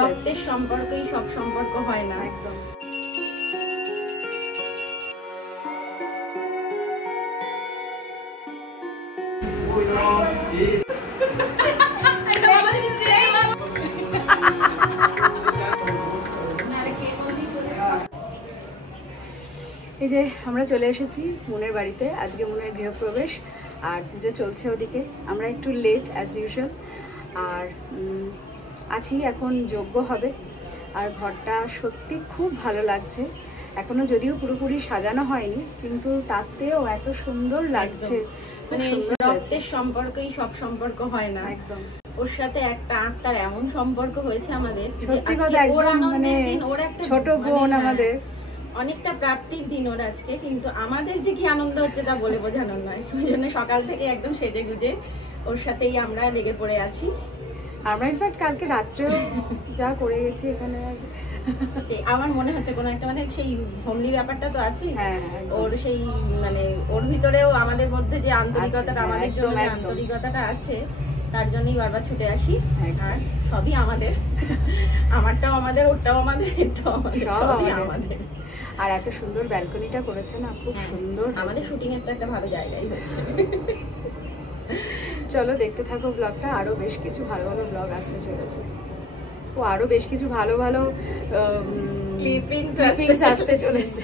রক্তের সম্পর্কই সব সম্পর্ক হয় না একদম। এই যে আমরা চলে এসেছি মুনের বাড়িতে। আজকে মুনের গৃহপ্রবেশ আর পুজো চলছে ওদিকে। আমরা একটু লেট অ্যাজ ইউজুয়াল। আর আছি এখন যজ্ঞ হবে। আর ঘরটা সত্যি খুব ভালো লাগছে। এখনো যদিও পুরোপুরি সাজানো হয়নি, কিন্তু তাতেও এত সুন্দর লাগছে। মানে রক্তের সম্পর্কই সব সম্পর্ক হয় না একদম। ওর সাথে একটা আত্মার এমন সম্পর্ক হয়েছে আমাদের, সত্যি কথা একদম মানে ছোট বোন আমাদের। অনেকটা প্রাপ্তির দিন ওর আজকে, কিন্তু আমাদের যে কি আনন্দ হচ্ছে তা বলে বোঝানোর নয়। ওই জন্য সকাল থেকে একদম সেজে গুজে ওর সাথেই আমরা লেগে পড়ে আছি। আমরা ইনফ্যাক্ট কালকে রাত্রেও যা করে গেছি এখানে, আমার মনে হচ্ছে কোনো একটা মানে সেই হোমলি ব্যাপারটা তো আছে ওর, সেই মানে ওর ভিতরেও আমাদের মধ্যে যে আন্তরিকতাটা, আমাদের জন্য আন্তরিকতাটা আছে, তার জন্যই বারবার ছুটে আসি। আর সবই আমাদের, আমারটাও আমাদের, ওরটাও আমাদের, এটাও আমাদের, সবই আমাদের। আর এত সুন্দর ব্যালকনিটা করেছে না, খুব সুন্দর। আমাদের শুটিং এর তো একটা ভালো জায়গায় হচ্ছে। চলো দেখতে থাকো ব্লগটা। আরো বেশ কিছু ভালো ভালো ব্লগ আসতে চলেছে। ও আরো বেশ কিছু ভালো ভালো ক্লিপিংস আসতে চলেছে।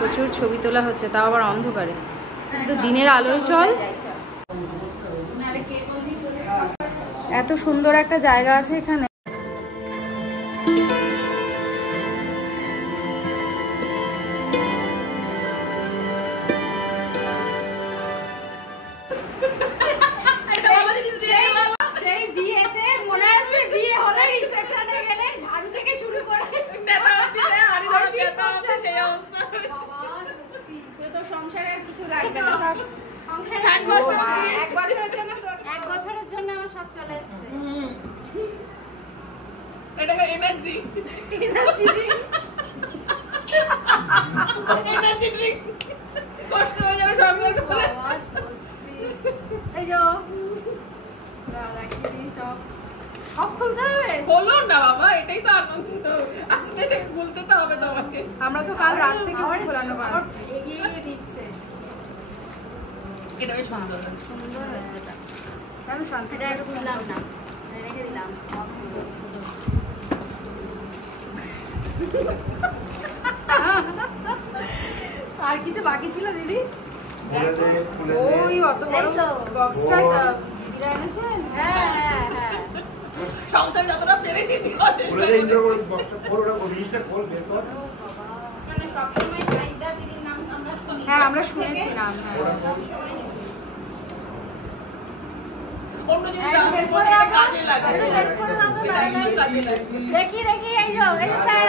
প্রচুর ছবি তোলা হচ্ছে, তাও আবার অন্ধকারে। একটু দিনের আলোয় চল। এত সুন্দর একটা জায়গা আছে এখানে। বছরের জন্য আমার সব চলে এসছে। এটা এনার্জি ড্রিঙ্ক কষ্ট হয়ে যাবে সব এই যে সব খুলতে হবে। বলো না বাবা, এটাই তো আনন্দ। আজকে থেকে খুলতে তো হবে তোমাকে। আমরা তো কাল রাত থেকে খোলানো বানাচ্ছি। এগিয়ে দিচ্ছে। এটা বেশ সুন্দর হয়েছে। এটা আমি শান্তিটা একটু খুললাম না, রেখে দিলাম। আর কিছু বাকি ছিল দিদি? ওই অত বড় বক্সটা দিদা এনেছেন? হ্যাঁ হ্যাঁ হ্যাঁ, সংসার যতটা পেরেছি মানে সবসময় সাইদা দিদির নাম আমরা শুনি। হ্যাঁ আমরা শুনেছিলাম। অন্য জিনিস কাজে লাগে। দেখি দেখি, এই যে স্যার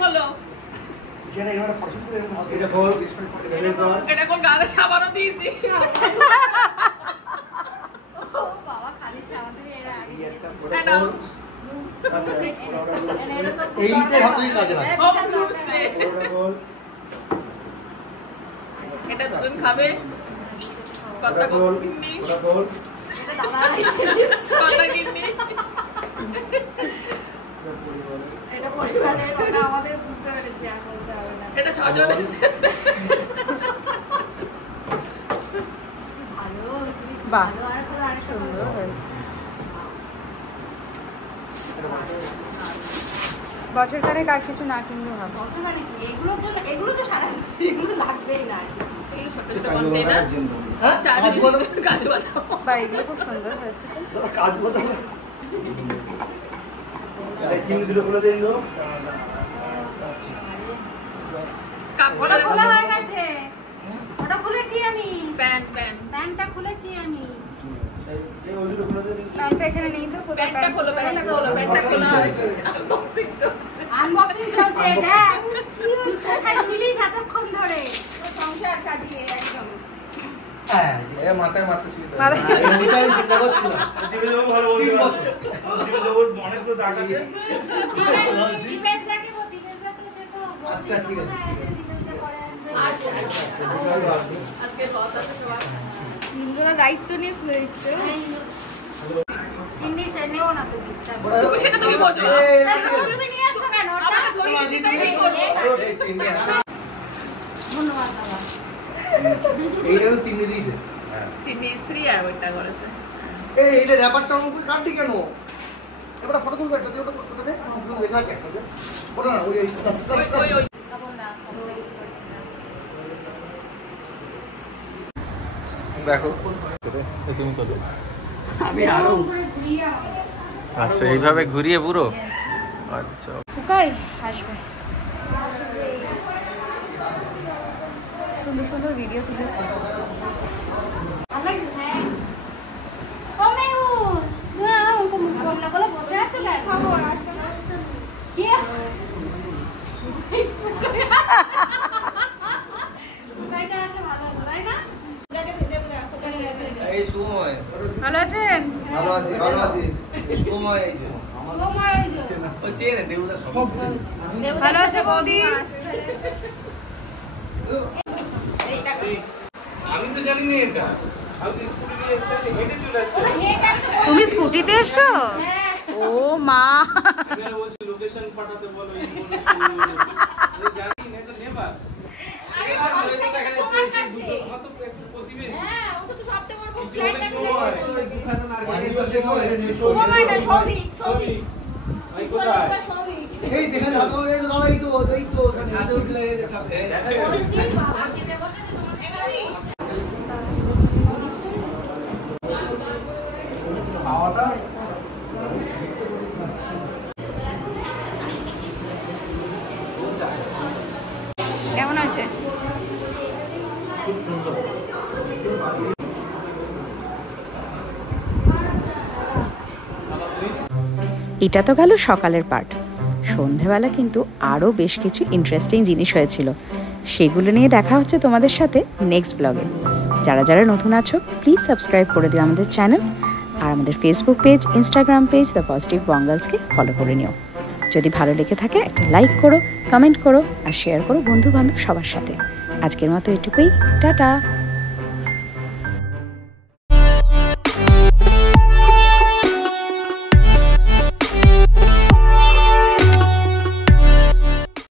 খোলো। এটা কোন গালে সাবানও দিয়েছি। এটা দুজন খাবে। কথা কিন্নি এটা 6 জন। বাহ সুন্দর হয়েছে। বছর কানেক আর কিছু না কিনলেও হবে। বছর মানে কি, এগুলোর জন্য এগুলো তো সারা এগুলো লাগবেই না কিছু। বা এগুলো খুব সুন্দর হয়েছে। খোলা হয়ে গেছে, ওটা খুলেছি আমি। প্যান্টটা খুলেছি আমি। প্যান্টটা এখানে নেই তো, প্যান্টটা খোলো, প্যান্টটা খোলো, প্যান্টটা খোলো। আনবক্সিং চলছে। দেখ কোথায় ছিলিস এতক্ষণ ধরে? সংসার সাজিয়ে একদম। হ্যাঁ এ মাথায় মাথা ছিল না, এটা আমি চিন্তা করছিলাম। জীবনে ভালো বলতে পারছো, জীবনে অনেকগুলো দাগ আছে। দিবেশদাকে বল, দিবেশদা তো সে তো। আচ্ছা ঠিক আছে, দিবেশদা করে আনবে। আজকে কথা তো সবার ইন্দ্রদা দায়িত্ব নিয়ে খুলে দিচ্ছে। ইন্দি সে নেও না তো দিচ্ছা। তুমি সেটা তুমি বোঝো। তুমি নিয়ে আসো কেন ওটা? ধন্যবাদ বাবা। এইটা তো তিনটে দিয়েছে। তিনি স্ত্রী আর ওইটা করেছে। এই এইটা ব্যাপারটা আমাকে কাটলি কেন? এবারে ফটো তুলবে একটা, ওটা ফটো দে, আমার লেখা আছে একটা দে। ওটা না ওই ওই দেখো তুমি চলো। আমি আরো আচ্ছা এইভাবে ঘুরিয়ে পুরো। আচ্ছা উকাই আসবে। সুন্দর সুন্দর ভিডিও তুলেছে। ও মেহুল, না ওকে মুখ বন্ধ করে বসে আছো কেন? কি? উকাইটা আসলে ভালো হতো, তাই না? এই সময় ভালো আছেন? ভালো আছি, ভালো আছি। সময় এই যে সময় এই যে। ও চেনে দেবুদা সব ভালো আছে বৌদি? আমি তো জানি না এটা। আমি স্কুটি নিয়ে এসে হেঁটে চলে আসছি। তুমি স্কুটিতে এসছো? ও মা, আমি বলছি লোকেশন পাঠাতে বলো, এই বলো, জানি না এটা নেবার। আরে বাবা দেখা যাচ্ছে সেই দুটো আমার তো একটু প্রতিবেশী। হ্যাঁ ও তো সবথেকে বড় সময় ফ্ল্যাটটা ওই দুখানা নারকেল সময় না ছবি ছবি ভাই কোথায়? এই দেখেন হাতে এই তো দাঁড়া, এই তো ছাদে উঠলে এই যে ছাদে দেখা যায়। বলছি বাবা খেতে বসে তো তোমাকে খাওয়াটা কেমন আছে? খুব সুন্দর। এটা তো গেল সকালের পার্ট। সন্ধেবেলা কিন্তু আরও বেশ কিছু ইন্টারেস্টিং জিনিস হয়েছিল, সেগুলো নিয়ে দেখা হচ্ছে তোমাদের সাথে নেক্সট ব্লগে। যারা যারা নতুন আছো প্লিজ সাবস্ক্রাইব করে দিও আমাদের চ্যানেল, আর আমাদের Facebook page, Instagram page the positive বেঙ্গলসকে ফলো করে নিও। যদি ভালো লেগে থাকে একটা লাইক করো, কমেন্ট করো আর শেয়ার করো বন্ধু বান্ধব সবার সাথে। আজকের মতো এটুকুই, টাটা।